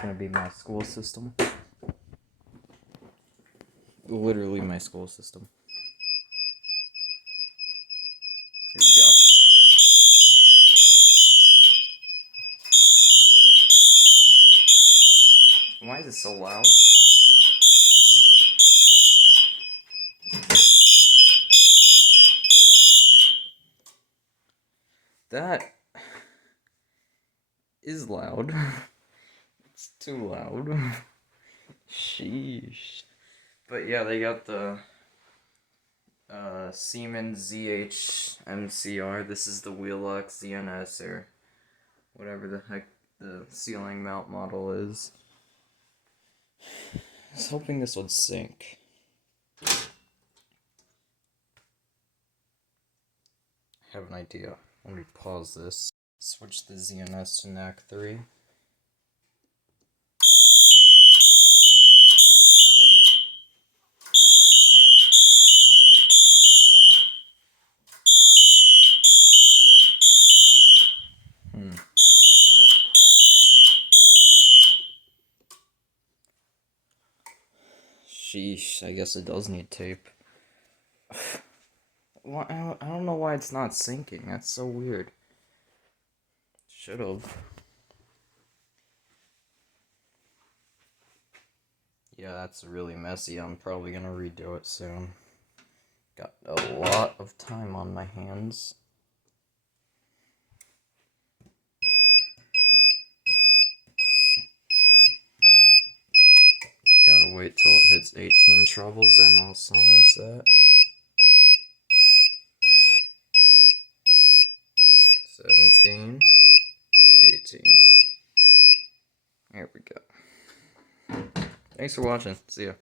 gonna be my school system. Literally my school system. Here we go. Why is it so loud? That is loud. It's too loud. Sheesh. But yeah, they got the Siemens ZH-MCR. This is the Wheelock ZNS or whatever the heck the ceiling mount model is. I was hoping this would sync. I have an idea. Let me pause this. Switch the ZNS to NAC 3. Sheesh, I guess it does need tape. I don't know why it's not syncing. That's so weird. Should've. Yeah, that's really messy. I'm probably gonna redo it soon. Got a lot of time on my hands. Gotta wait till it hits 18 trebles, then I'll silence that. 17, 18. There we go. Thanks for watching. See ya.